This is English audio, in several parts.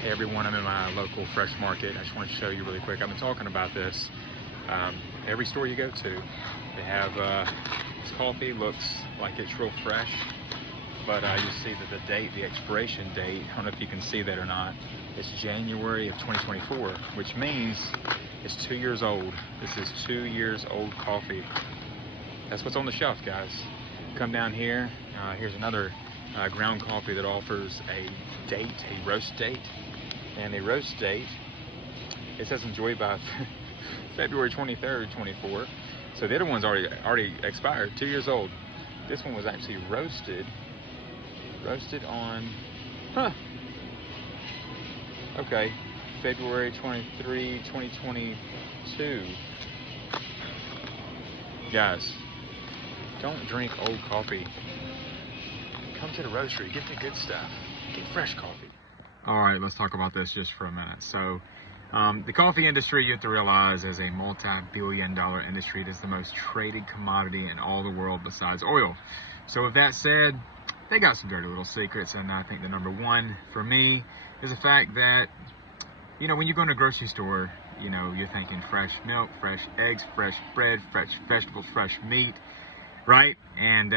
Hey everyone, I'm in my local fresh market. I just want to show you really quick. I've been talking about this. Every store you go to, they have this coffee looks like it's real fresh, but you see that the date, the expiration date, I don't know if you can see that or not, it's January of 2024, which means it's 2 years old. This is 2 years old coffee. That's what's on the shelf, guys. Come down here. Here's another ground coffee that offers a date, a roast date. And the roast date, it says enjoy by February 23rd, 24. So the other one's already expired, 2 years old. This one was actually roasted on, okay, February 23, 2022. Guys, don't drink old coffee. Come to the roastery, get the good stuff, get fresh coffee. All right, let's talk about this just for a minute. So the coffee industry, you have to realize, is a multi-billion-dollar industry. It is the most traded commodity in all the world besides oil. So with that said, they got some dirty little secrets, and I think the number one for me is the fact that, you know, when you go in a grocery store, you know, you're thinking fresh milk, fresh eggs, fresh bread, fresh vegetables, fresh meat, right? And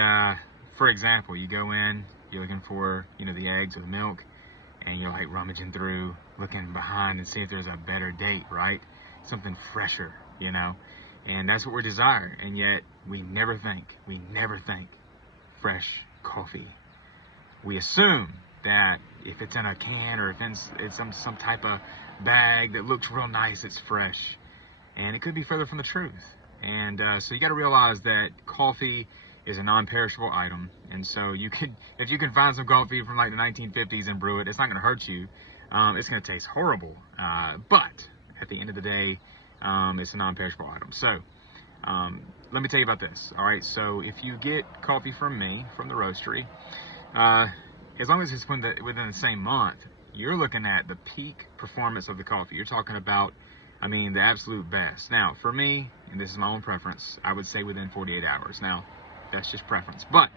for example, you go in, you're looking for, you know, the eggs or the milk, and you're like rummaging through, looking behind and see if there's a better date, right? Something fresher, you know? And that's what we desire. And yet we never think fresh coffee. We assume that if it's in a can or if it's some type of bag that looks real nice, it's fresh. And it could be further from the truth. And so you got to realize that coffee is a non-perishable item, and so you could, if you can find some coffee from like the 1950s and brew it, it's not going to hurt you. It's going to taste horrible, but at the end of the day, it's a non-perishable item. So let me tell you about this. All right, so if you get coffee from me, from the roastery, as long as it's within the same month, you're looking at the peak performance of the coffee. You're talking about, I mean, the absolute best. Now, for me, and this is my own preference, I would say within 48 hours. Now, that's just preference, but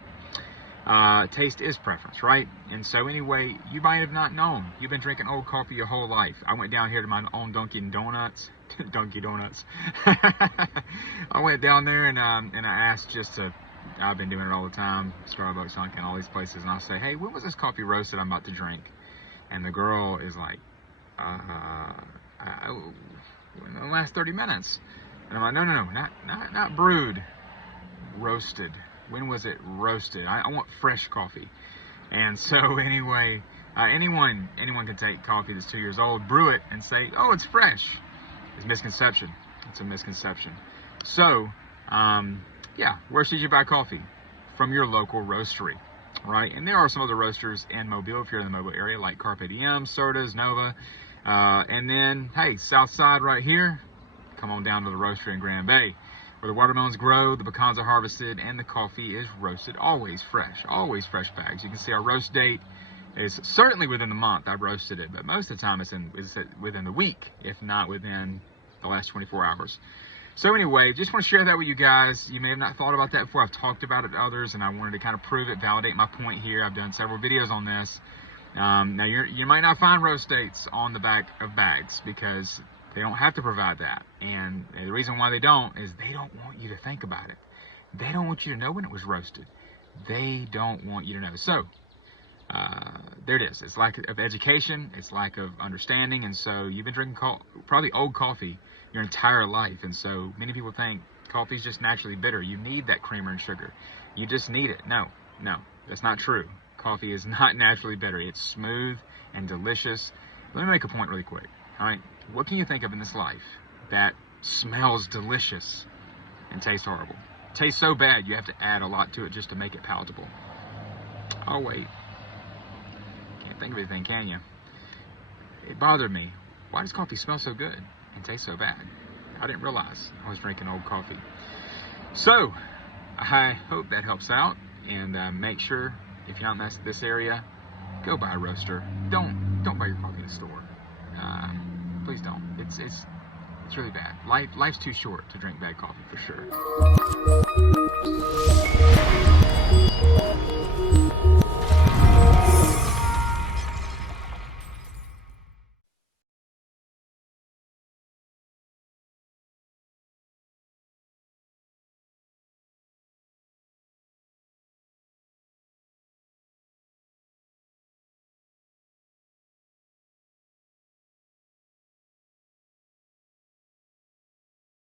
taste is preference, right? And so anyway, you might have not known. You've been drinking old coffee your whole life. I went down here to my own Dunkin' Donuts. Dunkin' Donuts. I went down there and I asked I've been doing it all the time, Starbucks, Dunkin', all these places, and I'll say, hey, when was this coffee roasted I'm about to drink? And the girl is like, in the last 30 minutes. And I'm like, no, not brewed, roasted. When was it roasted? I want fresh coffee. And so anyway, anyone can take coffee that's 2 years old, brew it, and say, oh, it's fresh. It's a misconception. It's a misconception. So, yeah, where should you buy coffee? From your local roastery, right? And there are some other roasters in Mobile, if you're in the Mobile area, like Carpe Diem, Certas, Nova. And then, hey, South Side right here, come on down to the roastery in Grand Bay, where the watermelons grow, the pecans are harvested, and the coffee is roasted, always fresh bags. You can see our roast date is certainly within the month. I've roasted it, but most of the time it's within the week, if not within the last 24 hours. So anyway, just want to share that with you guys. You may have not thought about that before. I've talked about it to others, and I wanted to kind of prove it, validate my point here. I've done several videos on this. Now, you might not find roast dates on the back of bags because they don't have to provide that. And the reason why they don't is they don't want you to think about it. They don't want you to know when it was roasted. They don't want you to know. So, there it is. It's lack of education. It's lack of understanding. And so you've been drinking probably old coffee your entire life. And so many people think coffee is just naturally bitter. You need that creamer and sugar. You just need it. No, that's not true. Coffee is not naturally bitter. It's smooth and delicious. Let me make a point really quick. All right, what can you think of in this life that smells delicious and tastes horrible? Tastes so bad you have to add a lot to it just to make it palatable. Oh wait, can't think of anything, can you? It bothered me. Why does coffee smell so good and taste so bad? I didn't realize I was drinking old coffee. So I hope that helps out, and make sure if you're not in this area, go buy a roaster. Don't buy your coffee in the store. Please don't. It's really bad. Life's too short to drink bad coffee, for sure.